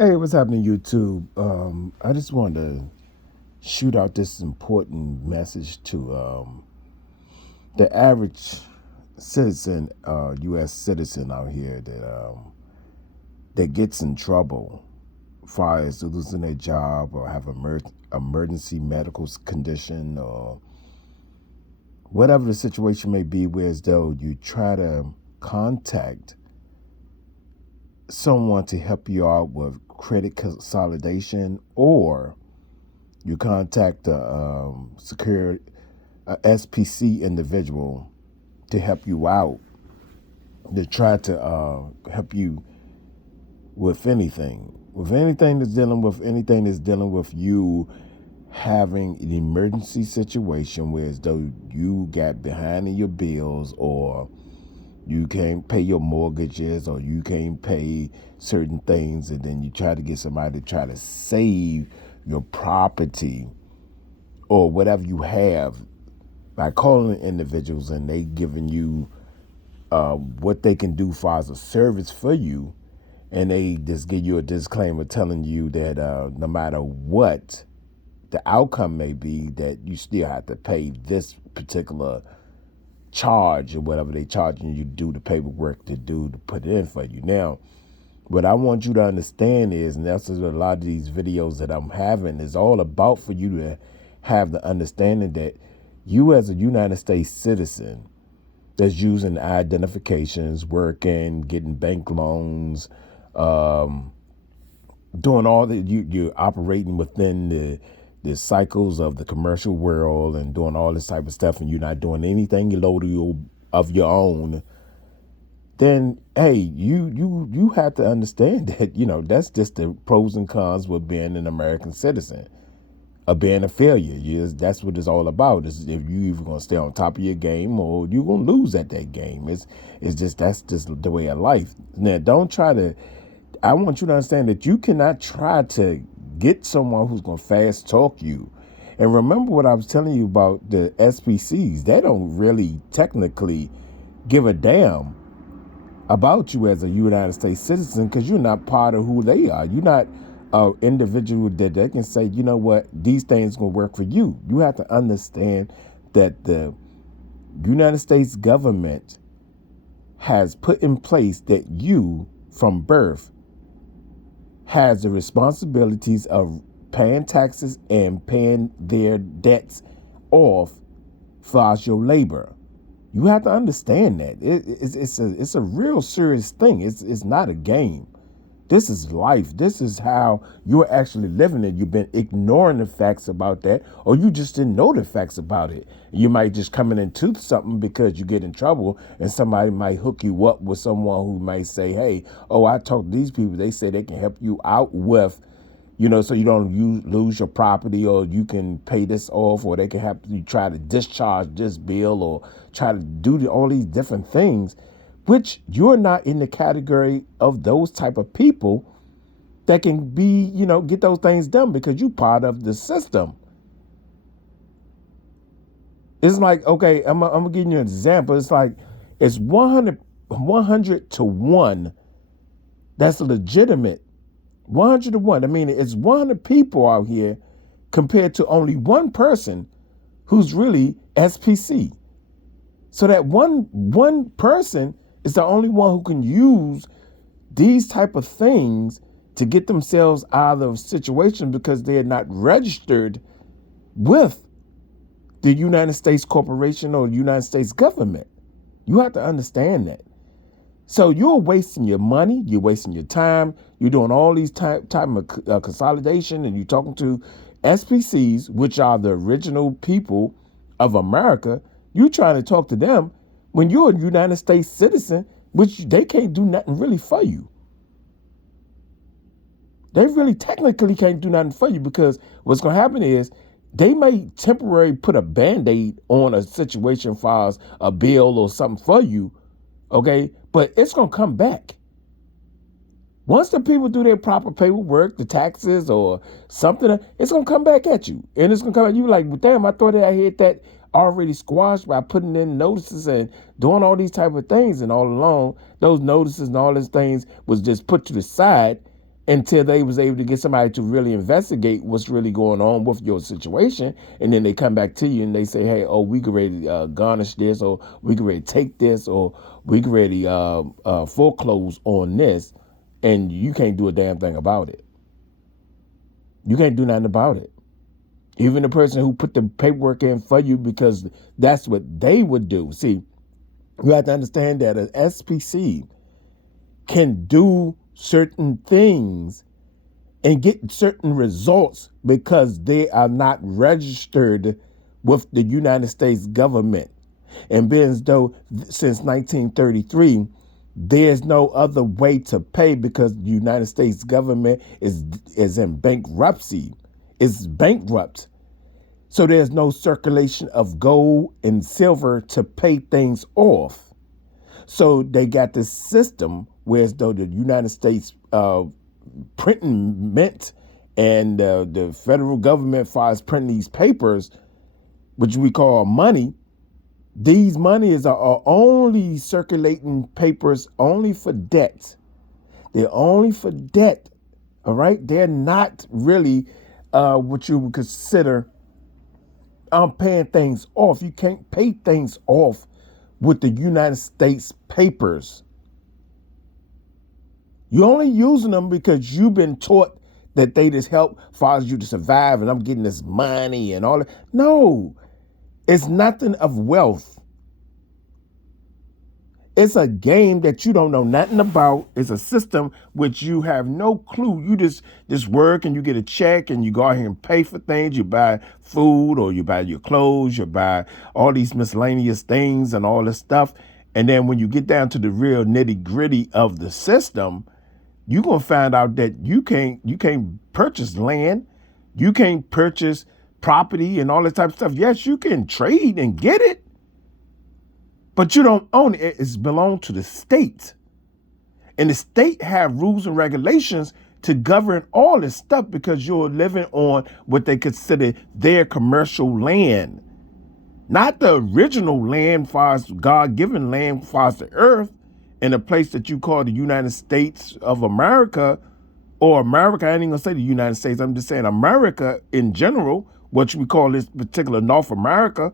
Hey, what's happening, YouTube? I just wanted to shoot out this important message to the average citizen, U.S. citizen out here that gets in trouble, as far as losing their job or have emergency medical condition or whatever the situation may be. Where as though you try to contact someone to help you out with credit consolidation, or you contact a security SPC individual to help you out, to try to help you with anything that's dealing with you having an emergency situation where as though you got behind in your bills, or you can't pay your mortgages, or you can't pay certain things, and then you try to get somebody to try to save your property or whatever you have by calling individuals, and they giving you what they can do far as a service for you, and they just give you a disclaimer telling you that no matter what the outcome may be, that you still have to pay this particular charge or whatever they charging you to do the paperwork to do to put it in for you. Now, what I want you to understand is, and that's what a lot of these videos that I'm having is all about, for you to have the understanding that you as a United States citizen that's using identifications, working, getting bank loans, doing all that, you're operating within the cycles of the commercial world and doing all this type of stuff, and you're not doing anything of your own, then hey, you have to understand that that's just the pros and cons with being an American citizen, of being a failure. That's what it's all about. Is if you either gonna stay on top of your game or you're gonna lose at that game. It's just, that's just the way of life. Now, don't try to. I want you to understand that you cannot try to get someone who's gonna fast talk you. And remember what I was telling you about the SPCs. They don't really technically give a damn about you as a United States citizen, because you're not part of who they are. You're not an individual that they can say, you know what, these things gonna work for you. You have to understand that the United States government has put in place that you, from birth, has the responsibilities of paying taxes and paying their debts off for your labor. You have to understand that it's a real serious thing. It's not a game. This is life. This is how you're actually living it. You've been ignoring the facts about that, or you just didn't know the facts about it. You might just coming into something because you get in trouble, and somebody might hook you up with someone who might say, hey, oh, I talked to these people. They say they can help you out with, so you don't lose your property, or you can pay this off, or they can help you try to discharge this bill, or try to do all these different things, which you're not in the category of those type of people that can be, get those things done, because you part of the system. It's like, okay, I'm gonna give you an example. It's like, it's 100 to 1. That's legitimate. 100 to 1. I mean, it's 100 people out here compared to only one person who's really SPC. So that one person is the only one who can use these type of things to get themselves out of situations, because they're not registered with the United States corporation or the United States government. You have to understand that. So you're wasting your money, you're wasting your time, you're doing all these type of consolidation, and you're talking to SPCs, which are the original people of America. You're trying to talk to them when you're a United States citizen, which they can't do nothing really for you. They really technically can't do nothing for you, because what's going to happen is they may temporarily put a Band-Aid on a situation, as far as a bill or something for you, okay? But it's going to come back. Once the people do their proper paperwork, the taxes or something, it's going to come back at you. And it's going to come at you like, well, damn, I thought that I had that already squashed by putting in notices and doing all these type of things. And all along, those notices and all these things was just put to the side, until they was able to get somebody to really investigate what's really going on with your situation. And then they come back to you and they say, hey, oh, we can ready garnish this, or we can ready take this, or we can ready foreclose on this. And you can't do a damn thing about it. You can't do nothing about it. Even the person who put the paperwork in for you, because that's what they would do. See, you have to understand that an SPC can do certain things and get certain results because they are not registered with the United States government. And being as though since 1933, there's no other way to pay because the United States government is in bankruptcy. It's bankrupt. So there's no circulation of gold and silver to pay things off. So they got this system where as though the United States printing mint and the federal government, as far as printing these papers, which we call money, these monies are only circulating papers only for debt. They're only for debt, all right? They're not really what you would consider paying things off. You can't pay things off with the United States papers. You're only using them because you've been taught that they just help as far as you to survive and I'm getting this money and all that. No, it's nothing of wealth. It's a game that you don't know nothing about. It's a system which you have no clue. You just work and you get a check and you go out here and pay for things. You buy food or you buy your clothes. You buy all these miscellaneous things and all this stuff. And then when you get down to the real nitty gritty of the system, you're going to find out that you can't purchase land. You can't purchase property and all that type of stuff. Yes, you can trade and get it, but you don't own it. It's belong to the state. And the state have rules and regulations to govern all this stuff because you're living on what they consider their commercial land. Not the original land, far as God-given land, far as the earth, in a place that you call the United States of America, or America. I ain't gonna say the United States. I'm just saying America in general, what we call this particular North America.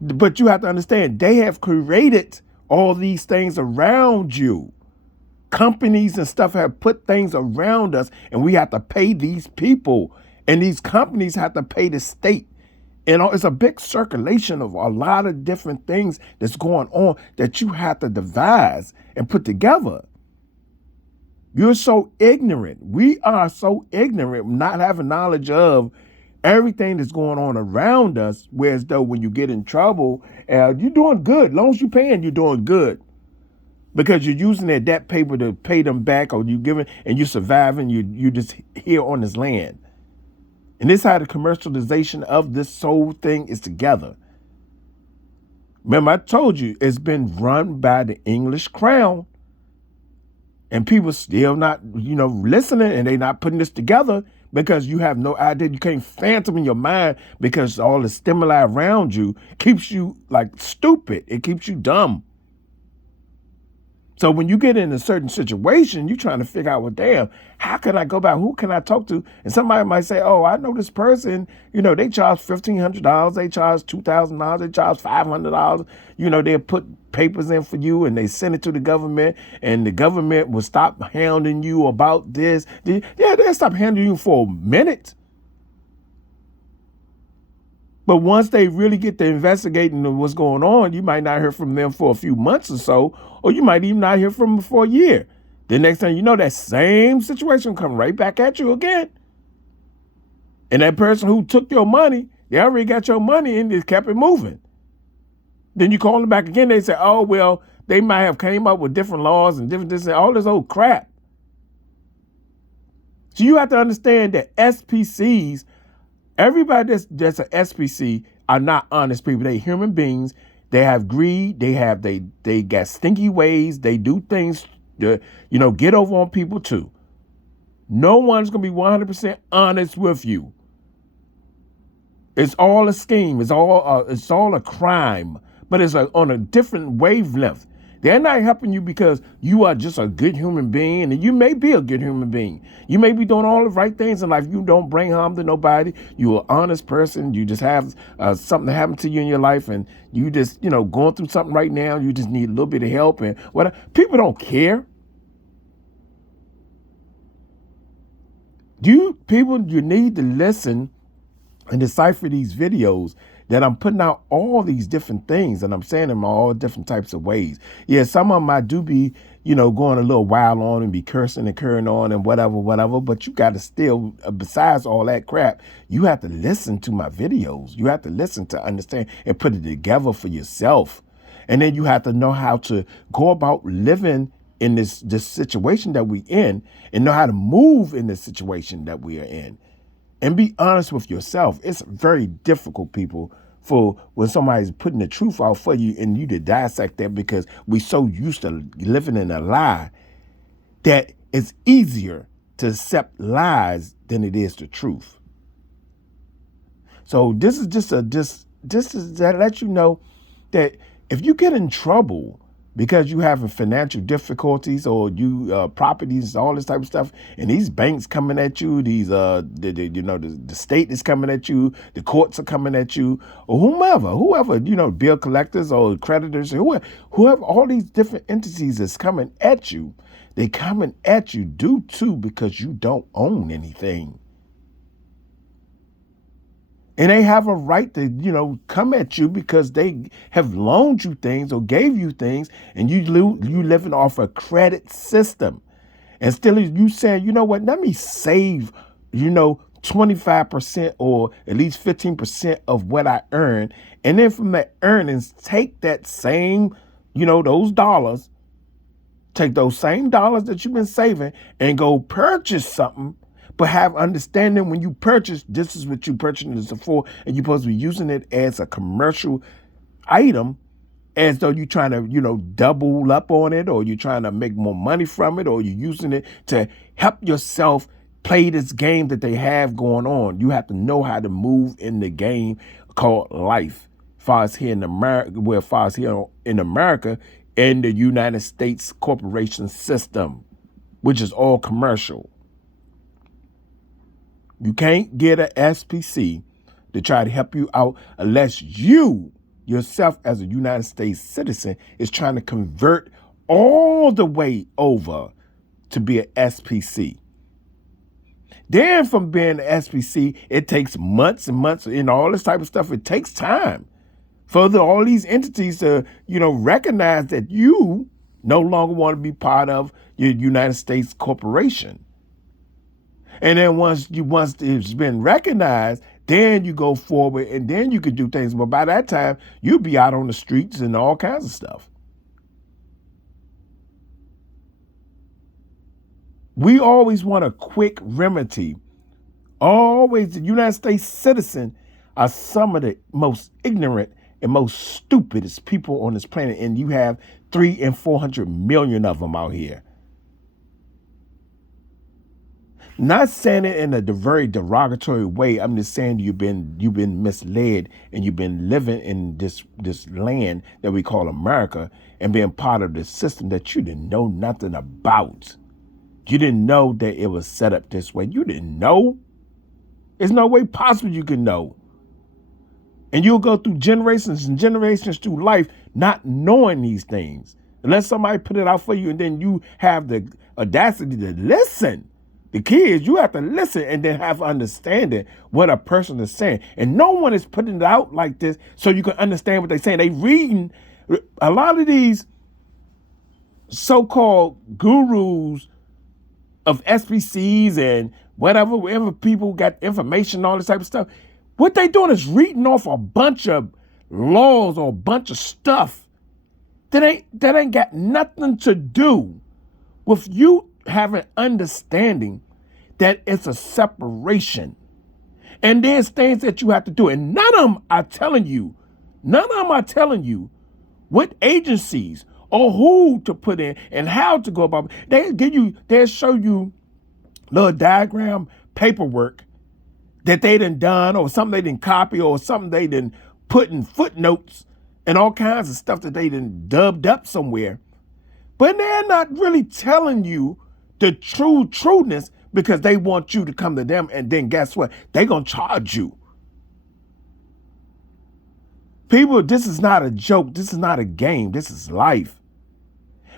But you have to understand, they have created all these things around you. Companies and stuff have put things around us, and we have to pay these people, and these companies have to pay the state. And it's a big circulation of a lot of different things that's going on that you have to devise and put together. You're so ignorant. We are so ignorant, not having knowledge of everything that's going on around us, whereas though when you get in trouble, you're doing good. As long as you're paying, you're doing good. Because you're using that debt paper to pay them back, or you giving and you're surviving, you just here on this land. And this is how the commercialization of this whole thing is together. Remember, I told you it's been run by the English crown. And people still not, listening, and they not putting this together because you have no idea. You can't phantom in your mind because all the stimuli around you keeps you like stupid. It keeps you dumb. So when you get in a certain situation, you're trying to figure out, well, damn, how can I go back? Who can I talk to? And somebody might say, oh, I know this person, they charge $1,500. They charge $2,000. They charge $500. They'll put papers in for you and they send it to the government, and the government will stop hounding you about this. Yeah, they'll stop hounding you for a minute. But once they really get to investigating what's going on, you might not hear from them for a few months or so, or you might even not hear from them for a year. The next thing you know, that same situation come right back at you again. And that person who took your money, they already got your money and they kept it moving. Then you call them back again, they say, oh, well, they might have came up with different laws and different this and all this old crap. So you have to understand that SPCs, everybody that's an SPC are not honest people. They human beings. They have greed. They got stinky ways. They do things to, get over on people too. No one's going to be 100% honest with you. It's all a scheme. It's all a crime, but it's on a different wavelength. They're not helping you because you are just a good human being, and you may be a good human being. You may be doing all the right things in life. You don't bring harm to nobody. You're an honest person. You just have something happen to you in your life, and you just, going through something right now. You just need a little bit of help, and whatever. People don't care. You need to listen and decipher these videos that I'm putting out all these different things, and I'm saying them all different types of ways. Yeah, some of them I do be, going a little wild on and be cursing and carrying on and whatever, but you got to still, besides all that crap, you have to listen to my videos. You have to listen to understand and put it together for yourself. And then you have to know how to go about living in this situation that we in, and know how to move in the situation that we are in. And be honest with yourself. It's very difficult, people, for when somebody's putting the truth out for you and you to dissect that, because we so used to living in a lie that it's easier to accept lies than it is the truth. So this is just to let you know that if you get in trouble because you having financial difficulties, or you properties, all this type of stuff, and these banks coming at you, these the state is coming at you, the courts are coming at you, or whoever, bill collectors or creditors, whoever, all these different entities is coming at you. They coming at you due to because you don't own anything. And they have a right to, come at you because they have loaned you things or gave you things, and you living off a credit system. And still you saying, you know what, let me save, 25% or at least 15% of what I earn. And then from that earnings, take that same, those dollars, take those same dollars that you've been saving and go purchase something. But have understanding when you purchase, this is what you purchasing this for, and you're supposed to be using it as a commercial item, as though you're trying to, double up on it, or you're trying to make more money from it, or you're using it to help yourself play this game that they have going on. You have to know how to move in the game called life. Far as here in America, in the United States corporation system, which is all commercial. You can't get an SPC to try to help you out unless you yourself as a United States citizen is trying to convert all the way over to be an SPC. Then from being an SPC, it takes months and months and all this type of stuff. It takes time for all these entities to, recognize that you no longer want to be part of your United States corporation. And then once it's been recognized, then you go forward, and then you could do things. But by that time, you'll be out on the streets and all kinds of stuff. We always want a quick remedy. Always, the United States citizens are some of the most ignorant and most stupidest people on this planet. And you have 300 and 400 million of them out here. Not saying it in a very derogatory way. I'm just saying you've been misled, and you've been living in this land that we call America, and being part of this system that you didn't know nothing about. You didn't know that it was set up this way. You didn't know. There's no way possible you could know. And you'll go through generations and generations through life not knowing these things. Unless somebody put it out for you, and then you have the audacity to listen. The key is you have to listen and then have understanding what a person is saying. And no one is putting it out like this so you can understand what they're saying. They reading a lot of these so-called gurus of SPCs and whatever people got information, all this type of stuff. What they doing is reading off a bunch of laws or a bunch of stuff that ain't got nothing to do with you having understanding that it's a separation. And there's things that you have to do. And none of them are telling you what agencies or who to put in and how to go about it. They'll show you little diagram paperwork that they done or something they didn't copy, or something they didn't put in footnotes and all kinds of stuff that they done dubbed up somewhere. But they're not really telling you the trueness because they want you to come to them, and then guess what? They're going to charge you. People, this is not a joke. This is not a game. This is life.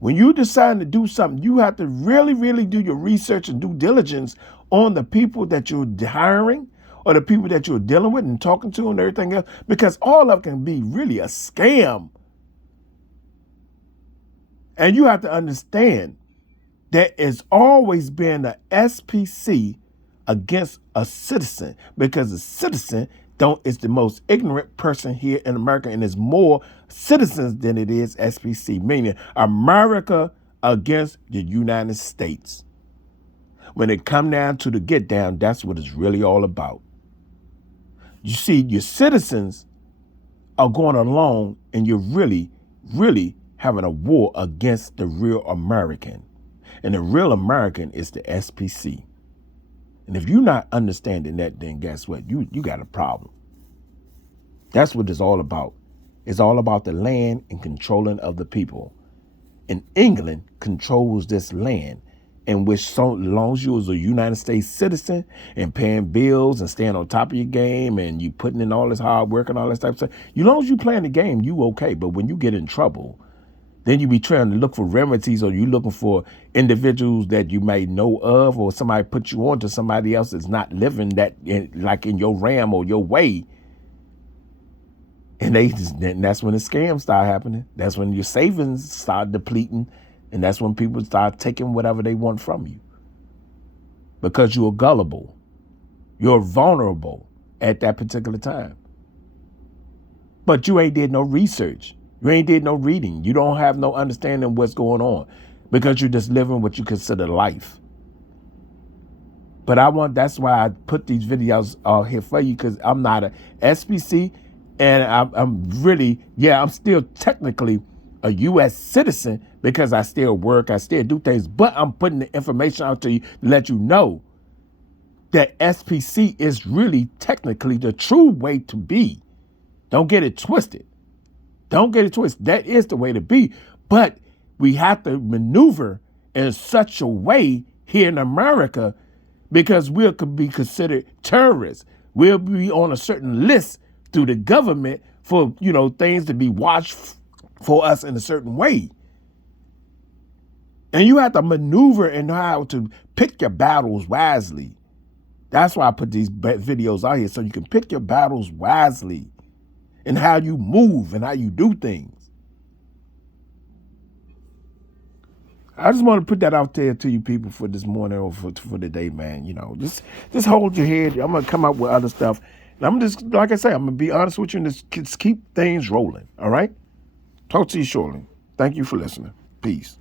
When you decide to do something, you have to really, really do your research and due diligence on the people that you're hiring or the people that you're dealing with and talking to and everything else, because all of it can be really a scam. And you have to understand there has always been an SPC against a citizen, because a citizen is the most ignorant person here in America, and there's more citizens than it is SPC, meaning America against the United States. When it come down to the get down, that's what it's really all about. You see, your citizens are going along and you're really, really having a war against the real American. And the real American is the SPC. And if you're not understanding that, then guess what? You got a problem. That's what it's all about. It's all about the land and controlling of the people. And England controls this land, in which so long as you as a United States citizen and paying bills and staying on top of your game and you putting in all this hard work and all this type of stuff, as long as you playing the game, you okay. But when you get in trouble, then you be trying to look for remedies, or you looking for individuals that you may know of, or somebody put you on to somebody else that's not living that like in your realm or your way. And that's when the scams start happening. That's when your savings start depleting. And that's when people start taking whatever they want from you. Because you're gullible. You're vulnerable at that particular time. But you ain't did no research. You ain't did no reading. You don't have no understanding of what's going on, because you're just living what you consider life. But that's why I put these videos here for you, because I'm not a SPC, and I'm really, I'm still technically a U.S. citizen, because I still work, I still do things, but I'm putting the information out to you to let you know that SPC is really technically the true way to be. Don't get it twisted. Don't get it twisted. That is the way to be. But we have to maneuver in such a way here in America, because we'll be considered terrorists. We'll be on a certain list through the government for, things to be watched for us in a certain way. And you have to maneuver and know how to pick your battles wisely. That's why I put these videos out here, so you can pick your battles wisely and how you move and how you do things. I just want to put that out there to you people for this morning, or for the day, man. Just hold your head. I'm going to come up with other stuff. And I'm just, like I say, I'm going to be honest with you and just keep things rolling. All right? Talk to you shortly. Thank you for listening. Peace.